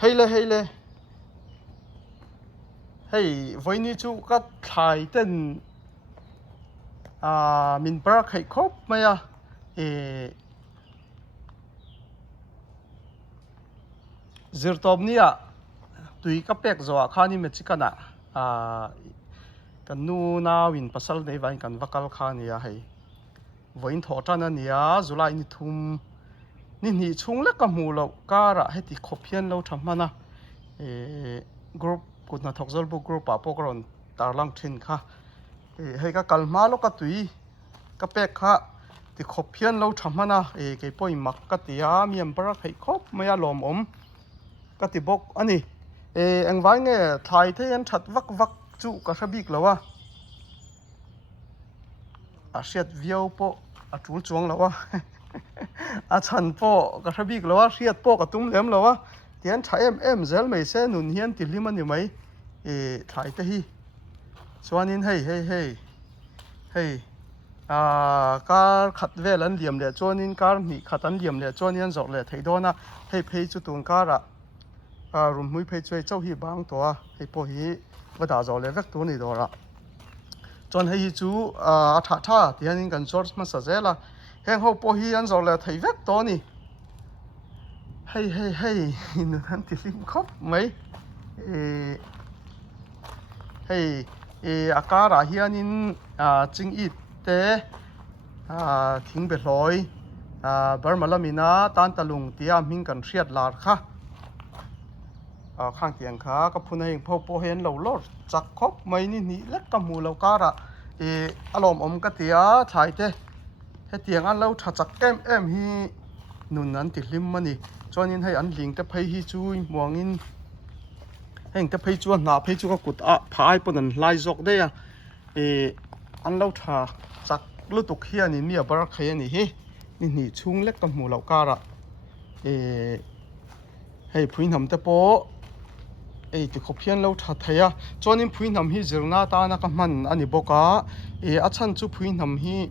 hay le hey với ní chú cắt thái tên mình bác hay khóc mày à giờ tôm ní tùy các bẹc rồi khá ní mấy cái nè cái nu na win pasal này vậy cái vakal khá ní hay với thọ chân anh nhá July ní thum ní chung lắc cái mù lâu cả ra hết thì khóc hiền lâu thầm mà na group cụt na thọc zol bu group à program tar lang thin kha hay cái kalma lo cái tùy cái bẹc kha thì khóc hiền lâu thầm mà na cái point mặc cái tia miền bắc hay khóc mày lom cái tí bốc anh anh vay nghe thay thế anh chặt vắc vắc chú cả sao biết lâu xét video po chú chuông lâu chăn po cả sao biết lâu xét po cả tung lem lâu thì anh thay em zel mấy xe nụn hiền thì liêm anh mấy thay thế hi cho anh hey car khát về lần liềm để cho nên car mi khát anh liềm để cho nên dọc để thấy đó na hey pay chú tuần car rùm mũi pay chơi châu hi bang toa hey po hi và đã dọc để vétตัวnày đó chọn hey chú thà thì anh cần short mà sao là hẹn hậu po hi anh dọc để thấy vétตัวnày hey nó hắn thì lim khóc mấy hey car hi anh chính ít te thing be loi barmalamina tan talung tia ming kan riat lar kha khang tiang kha ka phun heng po hen lo lo chak khop mai ni lek ka mu lo kara alom ka tia thai te he tiang an lo tha chak em hi nun an ti hlim mani chonin hei an ling te phei hi chu muangin heng te phei chu na phei chu ka kut phai pon an lai jok de an lo tha chak lu tuk hian ni a bar khai ani hi ni chung lek ka mu lo kara hei phuin ham te po ti khopian lo tha thaya chonin phuin ham hi zirna ta na ka man ani boka a chan chu phuin ham hi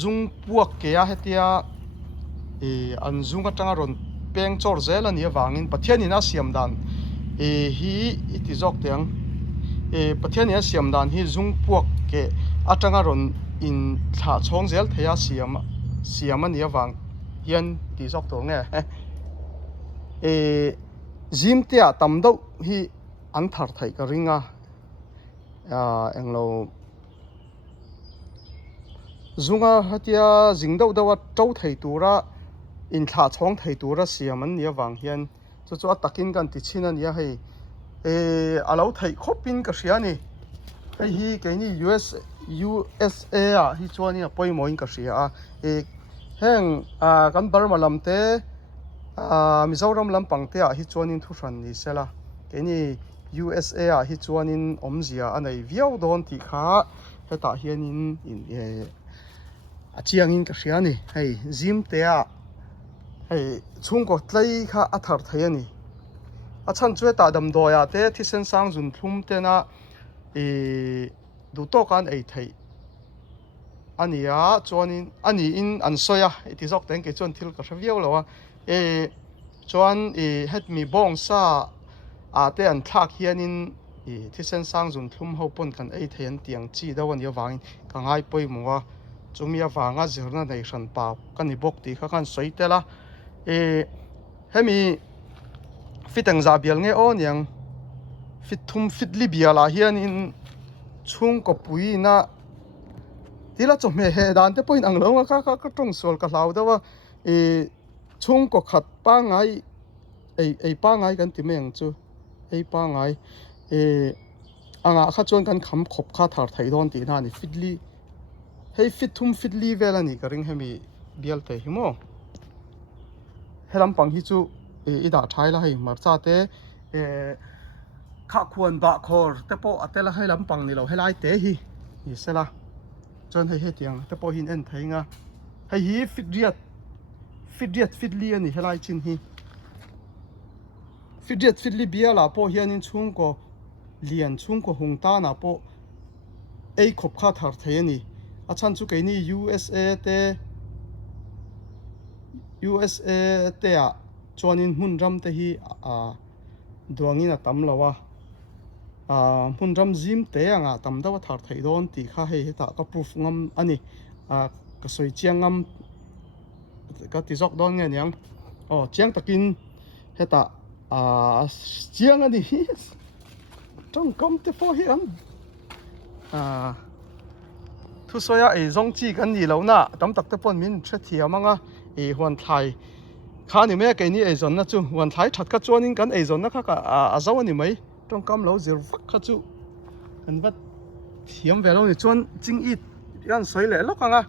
zung puak ke a hetia an zung atanga ron peng chor zel ani awangin pathian ina siam dan hi iti jok tiang pathian ina siam dan hi zung puak ke atanga ron in tha chong zel theya siam ani awang hian ti jok to nge zim tia tam do hi an thar thai ka ringa englo zunga hatia jingdo dawa tau thei tura in tha chong thei tura siam an nia wang hian chu atakin kan ti chhin ania hei alo thei khopin ka hria ni hei hi ke ni USA hi chuani apoi moin ka hria heng kan Burma lam te Mizoram lampang te hi chuanin thu hran ni sela ke ni USA hi chuanin omzia anei viau don ti kha heta hianin chiangin ka hria ni hei zim te hei chungko tlai kha athar thei ani chan chu ta dam doya te thisen sang zun thlum te na du to kan ei thei ania chuanin ani in an soya ti jok teng ke chon thil ka hraviau lawa chuan het mi bong sa te an thak hianin thisen sang zun thlum ho pon kan ei thei an tiang chi do an yawangin ka ngai poimuwa chumi awanga zirna nei hran pau kan i bok ti kha kan soitela hemi fiteng za bial nge o niang fit thum fit li biala hianin chung ko pui na tila chome he dan te point ang lo ka tong sol ka hlau dawa chung ko khat pa ngai ei pa ngai kan ti meng chu ei pa ngai anga kha chon kan kham khop kha thar thai don ti na ni fitli hei fit thum fitli velani ka ring hemi bial te himo helam pang hi chu ida thai la hei marcha te kha khuan ba khor te po atela hei lam pang ni lo helai te hi sela chon hei tiang te po hin en thainga hei hi fitli ani helai chin hi fitli biala po hianin chung ko lian chung ko hungta na po ei khop kha thar thei ani achan chu ke ni USA te chuanin mun ram te hi duangin a tam lawa mun ram zim te anga tam dawa thar thei don ti kha hei heta ka proof ngam ani ka soi chiang ngam ka ti zok don nge nyang chiang takin heta chiang ani hi trong kom te po hi an thu soya e zong chi kan ni lo na tam tak te pon min thre thiam anga e huan thlai kha ni me ke ni e zon na chu huan thlai that ka chuanin kan e zon na kha ka a zo ani mai trong kam lo zir vak kha chu kan vat thiam ve lo ni chuan ching it yan soi le lok anga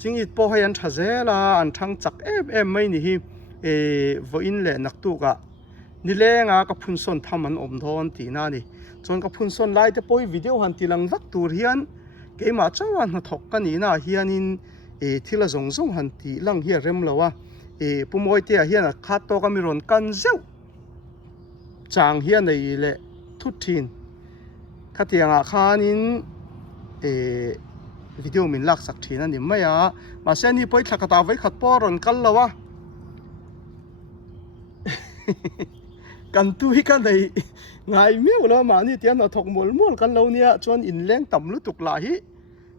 ching it po hai an tha zela an thang chak em mai ni hi e vo in le nak tu ka ni lenga ka phun son tham an om thon ti na ni chon ka phun son lai te poi video han tilang vak tur hian ke ma chawan na thok ka ni na hianin e thila zong zong han ti lang hi rem lawa e pumoi te hian khat to ka mi ron kan zeu chang hian nei le thu thin khatianga khanin e video min lak sak thina ni maya ma se ni poi thakata vai khat po ron kal lawa kan tu hi kan nei ngai meu lo ma ni tian na thok mol mol kan lo nia chuan in leng tam lu tuk la hi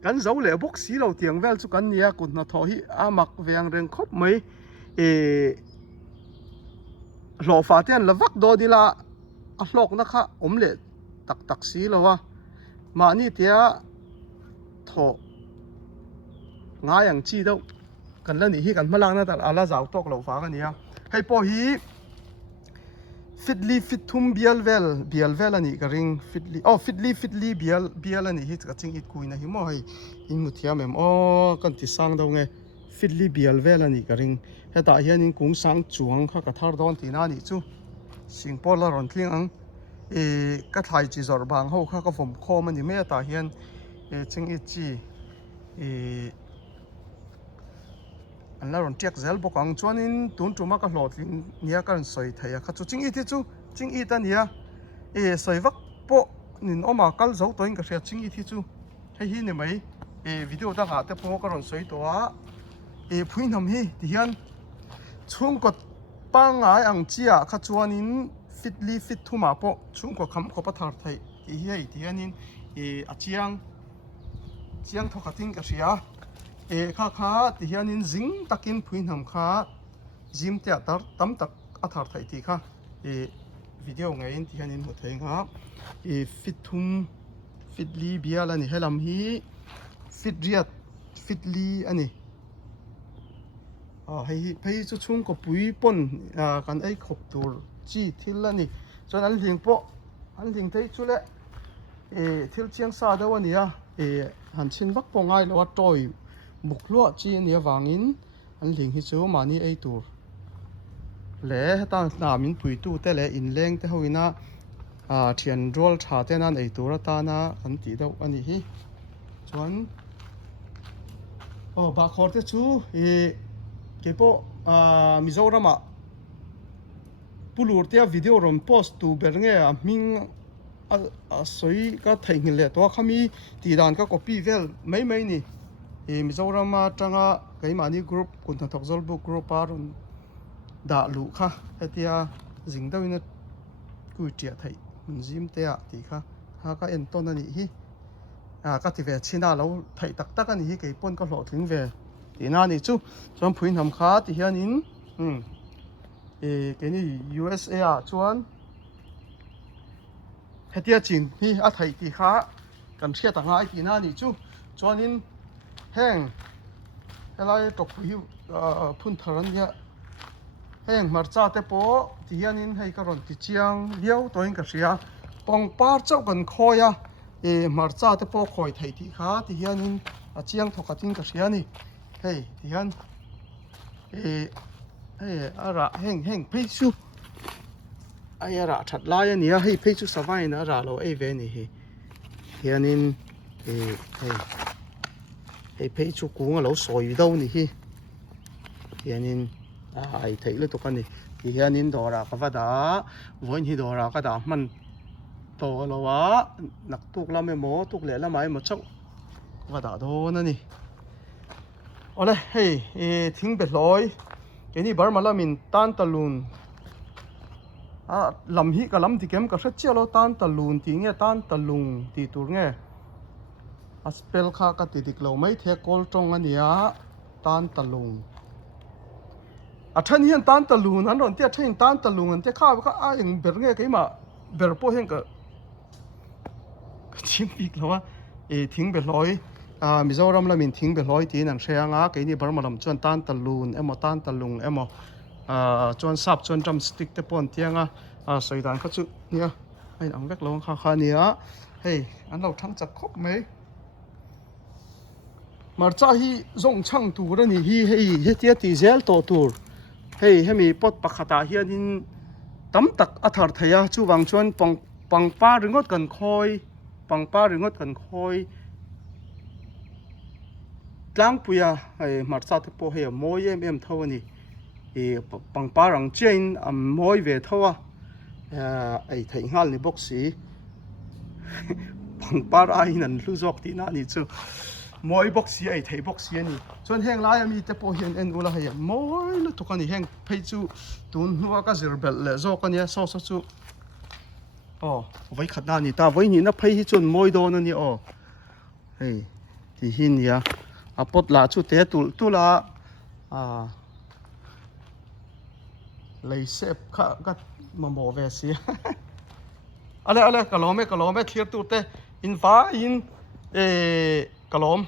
kan zo le box si lo tiang vel chu kan nia kun na tho hi amak veng reng khop mai e lo fa tian lawak do dila a hlok na kha om le tak tak si lo wa ma ni tia tho nga yang chi do kan la ni hi kan malang na tar ala zaw tok lo fa ka nia hei po hi fitli fitum bial ani ka ring fitli bial ani hi ka ching it kuina hi mo hai in muthia mem kan ti sang do nge fitli bial ani ka ring heta hian in kung sang chuang kha ka thar don ti na ni chu singpol la ron tling ang e ka thlai chi zor bang ho kha ka vom khom ani me ta hian e ching it chi e an la ron tiak zel bok ang chuanin tun tuma ka hlotling nia kan soi theia kha chu ching it chu ching it ania e soi vak po nin oma kal zo toin ka hria ching it chu hei hi ni mai e video da ga te po ka ron soi to a e phuinam hi ti hian chung ko pangai ang chia kha chuanin fitli fit thuma po chung ko kham ko pathar thai ti hi ti hianin e achiang chiang thokating ka hria e kha ti hianin zing takin phuinam kha zim te tar tam tak athar thai ti kha e video ngai in ti hianin mu thei nga e fithum fitli bial ani helam hi fitriat fitli ani hei chu chung ko pui pon kan ei khop tur chi thil ani chon an ling thei chu le e thil chiang sa daw ani a e han chin vak po ngai lo toi muk lo chi ni awangin an ling hi chu mani ei tur le ta na min pui tu te le in leng te hoina thian rol tha te nan ei tur ta na kan ti deuh ani hi chuan ba khor te chu e ke po Mizoram pulur te video ron post tu ber nge ming a soi ka thei ngile to khami ti dan ka copy vel mai ni e Mizoram tanga kai mani group kun thok zol book group ron da lu kha hetia jing dawina ku tia thai zim te a ti kha ha ka en ton ani hi ka ti ve china lo thai tak tak ani hi ke pon ka hlo thling ve ti na ni chu chom phuin ham kha ti hian in e ke ni USA chuan hetia chin hi a thai ti kha kan thia ta ngai ti na ni chu chuan in heng helai tok hi phun tharan ya heng marcha te po ti hian in hei ka ron ti chiang liau toin ka hria pong par chau kan khoya e marcha te po khoi thei ti kha ti hian in a chiang thokatin ka hria ni hei ti hian ara heng phei chu ai ara that lai ani a hei phei chu sawai na ra lo ei ve ni hi hianin hei phei chu kunga lo soi dau ni hi hianin ai thei le to kan ni hianin dora ka wada voin hi dora ka da man to lo wa nak tuk la me mo tuk le la mai mo chau wada do na ni ole hei thing be loi ke ni bar mala min tan talun làm hi cả làm thì kem cả rất chiêu lo tan tà lùn thì nghe tan tà lùng thì tụi nghe spell kha ka ti dik lo mấy the call trong anh ya tan tà lùng thân hiện tan tà lùn anh rồi tiếc thân tan tà lùng anh tiếc kha ka anh ber nghe cái mà ber po hiện cả chim big lo thing be loi Mizoram là mình thing be loi thì nàng xe ngã cái này bảo mà làm chuan tan tà lùn em mà tan tà lùng em mà chuan sap chuan drumstick te pon tiang soi dan kha chu nia ai ang vek lo kha kha nia hey an lo thang chak khop mai mar cha hi zong chang tu ra ni hi he tia ti zel to tur hey hemi pot pakhata hianin tam tak athar thaya chu wang chuan pangpa ringot kan khoi pangpa ringot kan khoi tlang puya hey mar cha te po he moi em tho ni pangpa rang chain moi ve tho ai thei ngal ni boxi pangpa ai nan lu jok ti na ni chu moi boxi ai thei boxi ani chuan heng lai mi te po hian en ula hay moi lu tukani heng phei chu tun huwa ka zirbel le jok ania so chu vai khatna ni ta vai ni na phei hi chun moi don ani hey ti hin ya apot la chu te tu la lấy xếp khá mà mò về xí ale cả lom thiệt tụt te in phá in cả lom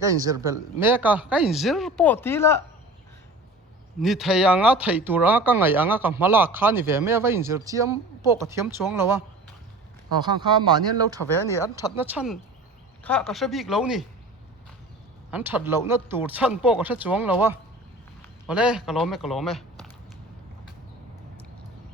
cái in bel mẹ cái in po tí là ni thầy ang á thầy tụt ang cái ngày ang á cái mala khá ni về mẹ vậy in chiếm po cái thiếm chuông lâu khang mà nhiên lâu thà về ni ăn thật nó chăn khá cái sếp big lâu ni ăn thật lâu nó tụt chăn po cái sếp chuông lâu ole cả lom